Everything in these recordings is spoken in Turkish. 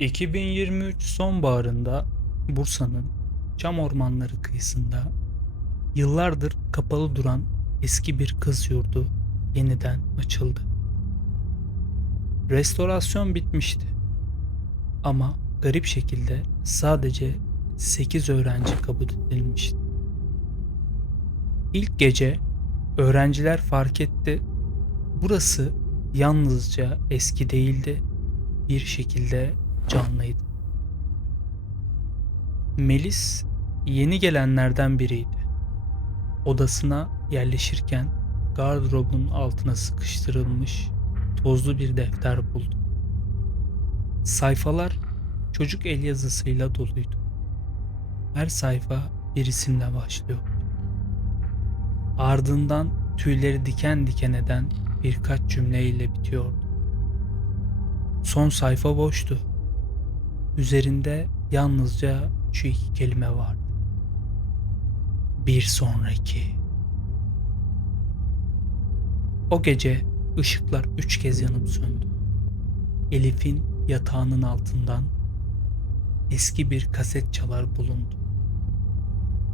2023 sonbaharında Bursa'nın Çam ormanları kıyısında yıllardır kapalı duran eski bir kız yurdu yeniden açıldı. Restorasyon bitmişti. Ama garip şekilde sadece 8 öğrenci kabul edilmişti. İlk gece öğrenciler fark etti. Burası yalnızca eski değildi, bir şekilde canlıydı. Melis yeni gelenlerden biriydi. Odasına yerleşirken gardırobun altına sıkıştırılmış tozlu bir defter buldu. Sayfalar çocuk el yazısıyla doluydu. Her sayfa bir isimle başlıyordu. Ardından tüyleri diken diken eden birkaç cümleyle bitiyordu. Son sayfa boştu. Üzerinde yalnızca şu iki kelime vardı. Bir sonraki. O gece ışıklar üç kez yanıp söndü. Elif'in yatağının altından eski bir kaset çalar bulundu.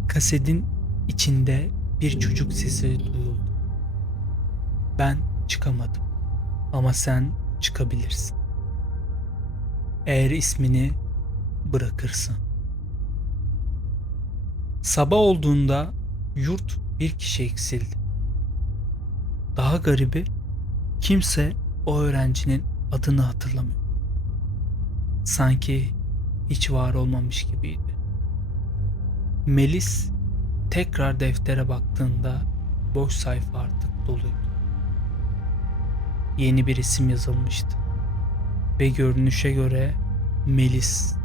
Kasetin içinde bir çocuk sesi duyuldu. Ben çıkamadım ama sen çıkabilirsin. Eğer ismini bırakırsın. Sabah olduğunda yurt bir kişi eksildi. Daha garibi kimse o öğrencinin adını hatırlamıyor. Sanki hiç var olmamış gibiydi. Melis tekrar deftere baktığında boş sayfa artık doluydu. Yeni bir isim yazılmıştı. Ve görünüşe göre Melis.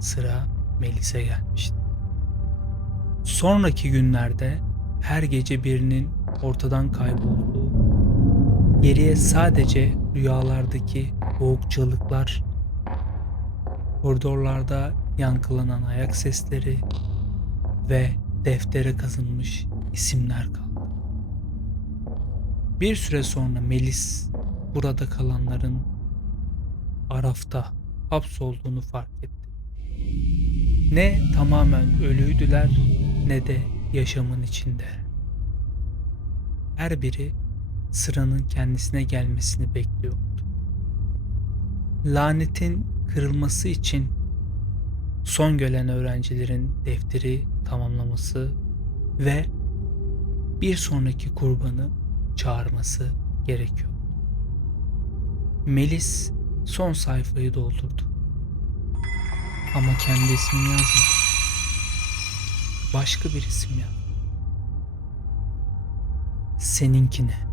Sıra Melis'e gelmişti. Sonraki günlerde her gece birinin ortadan kaybolduğu, geriye sadece rüyalardaki boğuk çığlıklar, koridorlarda yankılanan ayak sesleri ve deftere kazınmış isimler kaldı. Bir süre sonra Melis burada kalanların Araf'ta hapsolduğunu fark etti. Ne tamamen ölüydüler ne de yaşamın içinde. Her biri sıranın kendisine gelmesini bekliyordu. Lanetin kırılması için son gelen öğrencilerin defteri tamamlaması ve bir sonraki kurbanı çağırması gerekiyor. Melis son sayfayı doldurdu. Ama kendi ismini yazmadı. Başka bir isim yazdı. Seninkine.